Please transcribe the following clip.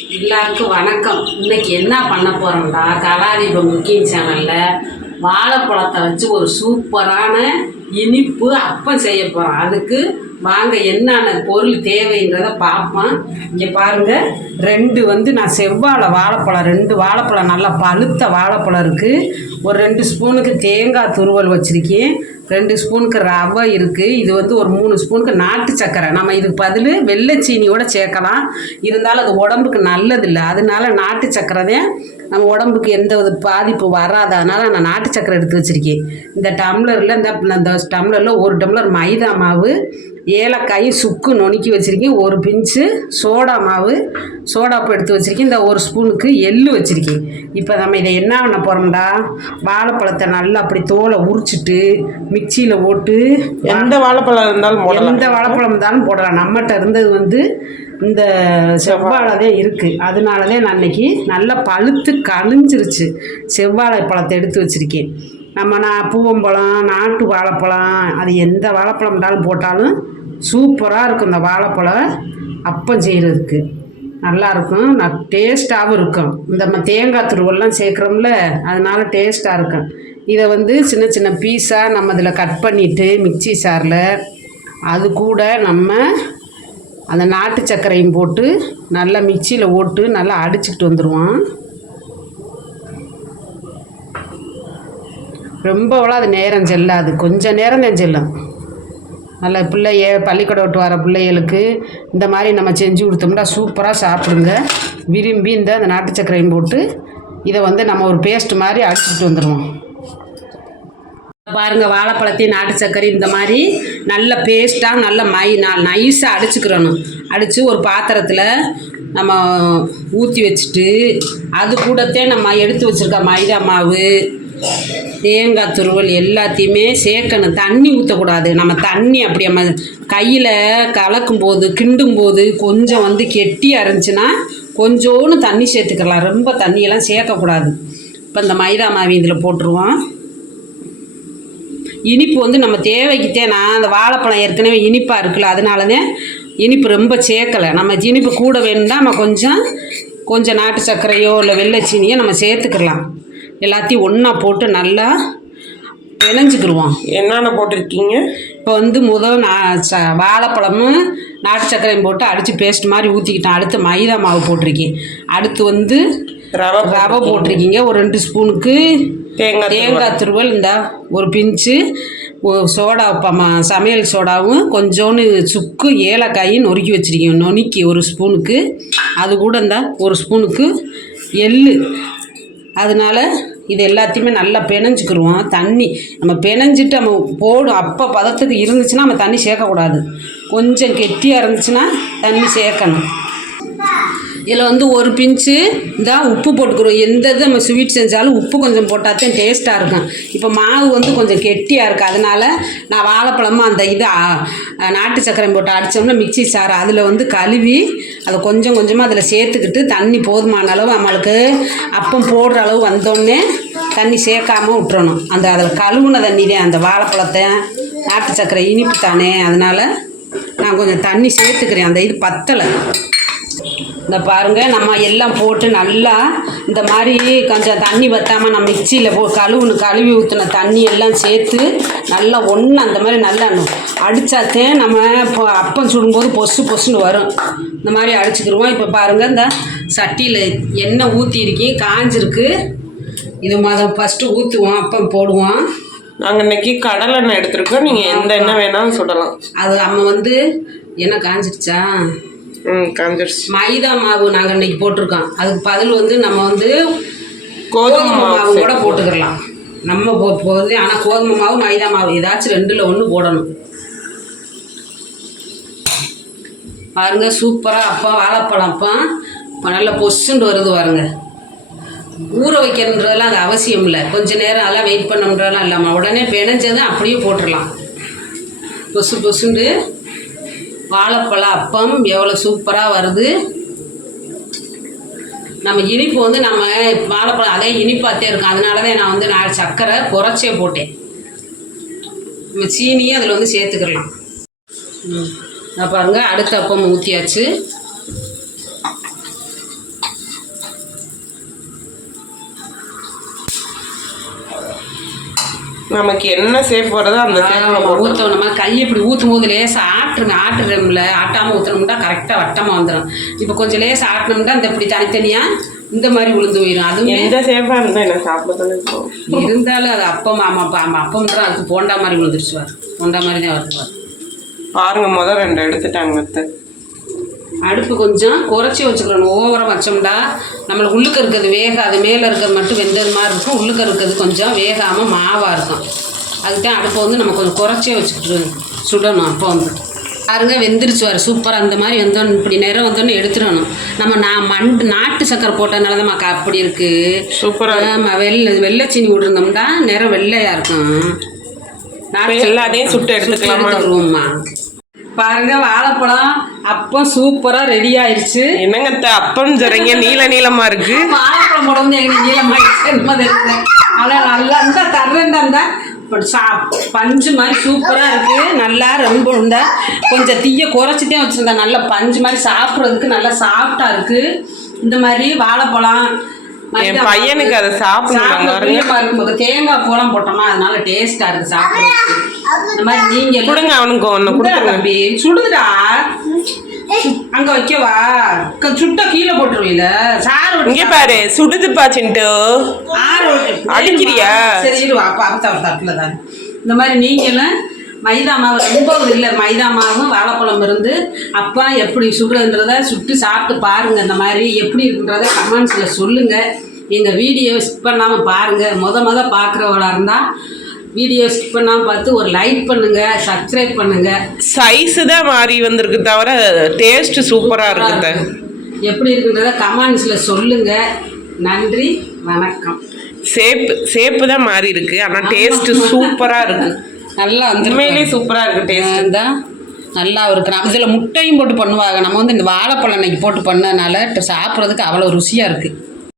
எல்லாருக்கும் வணக்கம். இன்னைக்கு என்ன பண்ண போறோம்டா? கலாதீபம் குக்கிங் சேனல்ல வாழைப்பழத்தை வச்சு ஒரு சூப்பரான இனிப்பு அப்பம் செய்ய போறோம். அதுக்கு வாங்க என்னென்ன பொருள் தேவைன்றத பார்ப்போம். இங்கே பாருங்க ரெண்டு வந்து நான் செவ்வாழை வாழைப்பழம் ரெண்டு வாழைப்பழம் நல்லா பழுத்த வாழைப்பழம் இருக்குது ஒரு ரெண்டு ஸ்பூனுக்கு தேங்காய் துருவல் வச்சுருக்கேன். ரெண்டு ஸ்பூனுக்கு ரவை இருக்குது இது வந்து ஒரு மூணு ஸ்பூனுக்கு நாட்டு சக்கரை. நம்ம இதுக்கு பதில் வெள்ளை சீனியோட சேர்க்கலாம். இருந்தாலும் அது உடம்புக்கு நல்லதில்லை. அதனால நாட்டு சக்கரை தான் நம்ம உடம்புக்கு எந்த ஒரு பாதிப்பு வராது. அதனால நான் நாட்டு சக்கரை எடுத்து வச்சுருக்கேன். இந்த டம்ளரில் இந்த டம்ளரில் ஒரு டம்ளர் மைதா மாவு ஏலக்காய் சுக்கு நுணுக்கி வச்சுருக்கேன். ஒரு பிஞ்சு சோடா மாவு சோடாப்பு எடுத்து வச்சுருக்கேன். இந்த ஒரு ஸ்பூனுக்கு எள்ளு வச்சுருக்கேன். இப்போ நம்ம இதை என்ன பண்ண போகிறோம்டா வாழைப்பழத்தை நல்லா அப்படி தோலை உரிச்சிட்டு மிக்சியில் போட்டு எந்த வாழைப்பழம் இருந்தாலும் எந்த வாழைப்பழம் இருந்தாலும் போடலாம். நம்மகிட்ட இருந்தது வந்து இந்த செவ்வாழை இருக்குது அதனால தான் நான் இன்னைக்கு நல்லா பழுத்து கழிஞ்சிருச்சு செவ்வாழை பழத்தை எடுத்து வச்சுருக்கேன். நம்ம நான் பூவம்பழம் நாட்டு வாழைப்பழம் அது எந்த வாழைப்பழம் இருந்தாலும் போட்டாலும் சூப்பராக இருக்கும் இந்த வாழைப்பழம் அப்பம் செய்கிறதுக்கு நல்லாயிருக்கும் நான் டேஸ்ட்டாகவும் இருக்கும். இந்த நம்ம தேங்காய் துருவெல்லாம் சேர்க்குறோம்ல அதனால டேஸ்ட்டாக இருக்கும். இதை வந்து சின்ன சின்ன பீஸாக நம்ம இதில் கட் பண்ணிவிட்டு மிக்சி சாரில் அது கூட நம்ம அந்த நாட்டு சர்க்கரையும் போட்டு நல்லா மிக்சியில் போட்டு நல்லா அடிச்சுக்கிட்டு வந்துடுவோம் ரொம்பவெல்லாம் அது நேரம் செல்லாது. கொஞ்சம் நேரம் தான் செல்லும். நல்ல பிள்ளைய பள்ளிக்கூடம் விட்டு வர பிள்ளைகளுக்கு இந்த மாதிரி நம்ம செஞ்சு கொடுத்தோம்னா சூப்பராக சாப்பிடுங்க. விரும்பி இந்த அந்த நாட்டு சர்க்கரையும் போட்டு இதை வந்து நம்ம ஒரு பேஸ்ட் மாதிரி அடிச்சுட்டு வந்துடுவோம் பாருங்க வாழைப்பழத்தையும் நாட்டு சர்க்கரை இந்த மாதிரி நல்ல பேஸ்ட்டாக நல்ல மை நைஸாக அடிச்சுக்கிறணும். அடித்து ஒரு பாத்திரத்தில் நம்ம ஊற்றி வச்சுட்டு அது கூடத்தே நம்ம எடுத்து வச்சுருக்க மைதா மாவு தேங்காய் துருவல் எல்லாத்தையுமே சேர்க்கணும். தண்ணி ஊற்றக்கூடாது நம்ம தண்ணி அப்படி நம்ம கையில் கலக்கும் போது கிண்டும் போது கொஞ்சம் வந்து கெட்டியாக இருந்துச்சுன்னா கொஞ்சோன்னு தண்ணி சேர்த்துக்கலாம். ரொம்ப தண்ணியெல்லாம் சேர்க்கக்கூடாது. இப்போ இந்த மைதா மாவு இதில் போட்டுருவோம். இனிப்பு வந்து நம்ம தேவைக்குத்தே நான் அந்த வாழைப்பழம் ஏற்கனவே இனிப்பாக இருக்குல்ல அதனால தான் இனிப்பு ரொம்ப சேர்க்கலை. நம்ம இனிப்பு கூட வேணும்னா நம்ம கொஞ்சம் கொஞ்சம் நாட்டு சர்க்கரையோ இல்லை வெள்ளை சீனியோ நம்ம சேர்த்துக்கலாம். எல்லாத்தையும் ஒன்றா போட்டு நல்லா பிணைஞ்சிக்கிருவோம். என்னென்ன போட்டிருக்கீங்க? இப்போ வந்து முதல் நான் ச வாழைப்பழமும் நாட்டு சர்க்கரையும் போட்டு அடித்து பேஸ்ட் மாதிரி ஊற்றிக்கிட்டேன் அடுத்து மைதா மாவு போட்டிருக்கேன். அடுத்து வந்து ரவை ரவை போட்டிருக்கீங்க. ஒரு ரெண்டு ஸ்பூனுக்கு தேங்காய் தேங்காய் துருவல் இந்த ஒரு பிஞ்சு சோடா பமா சமையல் சோடாவும் கொஞ்சோண்டு சுக்கு ஏலக்காயும் நொறுக்கி வச்சுருக்கீங்க நொறுக்கி ஒரு ஸ்பூனுக்கு. அது கூட இந்த ஒரு ஸ்பூனுக்கு எள் அதனால இது எல்லாத்தையுமே நல்லா பிணைஞ்சிக்கிருவோம். தண்ணி நம்ம பிணைஞ்சிட்டு நம்ம போடும். அப்போ பதத்துக்கு இருந்துச்சுன்னா நம்ம தண்ணி சேர்க்கக்கூடாது. கொஞ்சம் கெட்டியாக இருந்துச்சுன்னா தண்ணி சேர்க்கணும். இதில் வந்து ஒரு பிஞ்சு தான் உப்பு போட்டுக்கிறோம். எந்த இது நம்ம ஸ்வீட் செஞ்சாலும் உப்பு கொஞ்சம் போட்டால் தான் டேஸ்ட்டாக இருக்கும். இப்போ மாவு வந்து கொஞ்சம் கெட்டியாக இருக்குது அதனால் நான் வாழைப்பழமும் அந்த இது நாட்டு சக்கரை போட்டு அடித்தோம்னா மிக்ஸி சாறு அதில் வந்து கழுவி அதை கொஞ்சம் கொஞ்சமாக அதில் சேர்த்துக்கிட்டு தண்ணி போதுமான அளவு நம்மளுக்கு அப்பம் போடுற அளவு வந்தோடனே தண்ணி சேர்க்காம விட்டுறணும். அந்த அதில் கழுவுன தண்ணி அந்த வாழைப்பழத்தை நாட்டு சக்கரை இனிப்பு தானே அதனால் நான் கொஞ்சம் தண்ணி சேர்த்துக்கிறேன். அந்த இது பத்தலை. இந்த பாருங்க நம்ம எல்லாம் போட்டு நல்லா இந்த மாதிரி கொஞ்சம் தண்ணி வற்றாமல் நம்ம மிக்சியில் போ கழுவுனு கழுவி ஊற்றின தண்ணி எல்லாம் சேர்த்து நல்லா ஒன்று அந்த மாதிரி நல்லா அடித்தாத்தே நம்ம இப்போ அப்பம் சுடும்போது பொசு பொசுன்னு வரும். இந்த மாதிரி அடிச்சுக்கிருவோம். இப்போ பாருங்கள் இந்த சட்டியில் எண்ணெய் ஊற்றிருக்கேன் காஞ்சிருக்கு. இது மொத ஃபஸ்ட்டு ஊற்றுவோம் அப்பம் போடுவோம். நாங்கள் இன்னைக்கு கடலை எண்ணெய் எடுத்திருக்கோம். நீங்கள் எந்த எண்ணெய் வேணாலும் சுடலாம். அது நம்ம வந்து எண்ணெய் காஞ்சிருச்சு? மைதா மாவு நாங்கள் இன்னைக்கு போட்டிருக்கோம். அதுக்கு பதில் வந்து நம்ம வந்து கோதுமை மாவு கூட போட்டுக்கலாம். நம்ம போ போகுது ஆனால் கோதுமை மாவு மைதா மாவு ஏதாச்சும் ரெண்டில் ஒன்று போடணும். பாருங்க சூப்பராக அப்பா வாழைப்பழம் அப்பா. நல்லா பொசுண்டு வருது பாருங்க. ஊற வைக்கிறன்றதெல்லாம் அது அவசியம் இல்லை. கொஞ்ச நேரம் அதெல்லாம் வெயிட் பண்ணணுன்றதெல்லாம் இல்லாமல் உடனே பிணைஞ்சதை அப்படியே போட்டுடலாம். பொசு பொசுண்டு. வாழைப்பழ அப்பம் எவ்வளோ சூப்பராக வருது. நம்ம இனிப்பு வந்து நம்ம வாழைப்பழம் அதே இனிப்பாகத்தே இருக்கும். அதனால தான் நான் வந்து நான் சர்க்கரை குறைச்சே போட்டேன். நம்ம சீனியும் அதில் வந்து சேர்த்துக்கலாம். ம். நான் பாருங்கள் அடுத்த அப்பம் ஊற்றியாச்சு நமக்கு என்ன சேப் வருதோ அந்த ஊற்றணும் கை இப்படி ஊற்றும் போது லேசாக ஆட்டுருங்க ஆட்டுறோம்ல. ஆட்டாமல் ஊற்றணும்னா கரெக்டாக வட்டமாக வந்துடும் இப்போ கொஞ்சம் லேசாக ஆட்டினோம்னா இந்த இப்படி தனித்தனியாக இந்த மாதிரி விழுந்து போயிடும் அதுவுமே எந்த சேப்பா இருந்தா என்ன சாப்பிட இருந்தாலும் அது அப்பம் ஆமாம் அப்பா ஆமாம் அப்பம் தான் அதுக்கு போண்டா மாதிரி விழுந்துருச்சு வார் போண்டா மாதிரி தான் வருது வார் பாருங்க முத ரெண்டு எடுத்துட்டாங்க. அடுப்பு கொஞ்சம் குறைச்சி வச்சுக்கிறோம் ஓவராக வச்சோம்டா நம்மளுக்கு உள்ளுக்க இருக்கிறது வேகாது. மேலே இருக்கிறது மட்டும் வெந்தது மாதிரி இருக்கும். உள்ளுக்க இருக்கிறது கொஞ்சம் வேகாமல் மாவாக இருக்கும். அதுக்கு தான் அடுப்பை வந்து நம்ம கொஞ்சம் குறைச்சே வச்சுக்கிட்டு சுடணும். அப்போ வந்து பாருங்க வெந்துருச்சு வர சூப்பராக அந்த மாதிரி வந்தோன்னு இப்படி நேரம் வந்தோன்னு எடுத்துடணும். நம்ம நான் மண் நாட்டு சக்கரை போட்டதுனால தான் மக்கா அப்படி இருக்குது சூப்பரா இருக்கு. ஆமாம் வெள்ளை வெள்ளை சீனி விட்டுருந்தோம்னா நிறம் வெள்ளையாக இருக்கும். நாட்டு எல்லாத்தையும் சுட்டு எடுத்துக்கலாமா? பாருங்க வாழைப்பழம் அப்பம் சூப்பராக ரெடி ஆயிடுச்சு என்னங்க அப்பம் சொல்றீங்க நீல நீளமா இருக்கு. வாழைப்பழம் எங்களுக்கு நீளமாயிடுச்சு என்னமோ தெரியல. ஆனால் நல்லா இந்த தர்றேன்டா இருந்தா. சா பஞ்சு மாதிரி சூப்பராக இருக்குது நல்லா ரொம்ப இந்த கொஞ்சம் தீய குறைச்சிட்டே வச்சுருந்தேன் நல்லா பஞ்சு மாதிரி சாப்பிட்றதுக்கு நல்லா சாஃப்டாக இருக்குது இந்த மாதிரி வாழைப்பழம் என் பையனுக்கு அதை இருக்கும்போது தேங்காய் பூரம் போட்டோமா அதனால டேஸ்டா இருக்கு சாப்பிடுறதுக்கு. இந்த மாதிரி நீங்க கொடுங்க அவனுக்கு ஒண்ணு கொடுத்துருங்க. தம்பி? சுடுதுடா. அங்க வைக்கவா? சுட்ட கீழே போட்டுருவீல. விட்டு இங்க பாரு சுடுதுப்பா சிண்டு. அடிக்கிறியா? சரி அப்ப அப்பா தட்டில் தான். இந்த மாதிரி நீங்களும் மைதா மாவு ரொம்ப இல்லை மைதா மாவும் வாழைப்பழம் இருந்து அப்பா எப்படி சுடுறதுன்றத சுட்டு சாப்பிட்டு பாருங்க இந்த மாதிரி எப்படி இருக்குன்றத கமெண்ட்ஸில் சொல்லுங்க. எங்கள் வீடியோ ஸ்கிப் பண்ணாமல் பாருங்க. முத முத பார்க்குறவளா இருந்தால் வீடியோ ஸ்கிப் பண்ணாமல் பார்த்து ஒரு லைக் பண்ணுங்க சப்ஸ்கிரைப் பண்ணுங்க. சைஸ் தான் மாறி வந்திருக்கு தவிர டேஸ்ட் சூப்பரா இருக்கு. அத்தை. எப்படி இருக்குன்றத கமெண்ட்ஸில் சொல்லுங்க. நன்றி வணக்கம். சேப்பு சேப்பு தான் மாறி இருக்கு. ஆனா டேஸ்ட் சூப்பரா இருக்கு. நல்லா வந்து உண்மையிலேயே சூப்பரா இருக்கு டேஸ்ட் இருந்தா நல்லா இருக்கிறான் இதில் முட்டையும் போட்டு பண்ணுவாங்க. நம்ம வந்து இந்த வாழைப்பழம் இன்னைக்கு போட்டு பண்ணதுனால சாப்பிட்றதுக்கு அவ்வளோ ருசியாக இருக்குது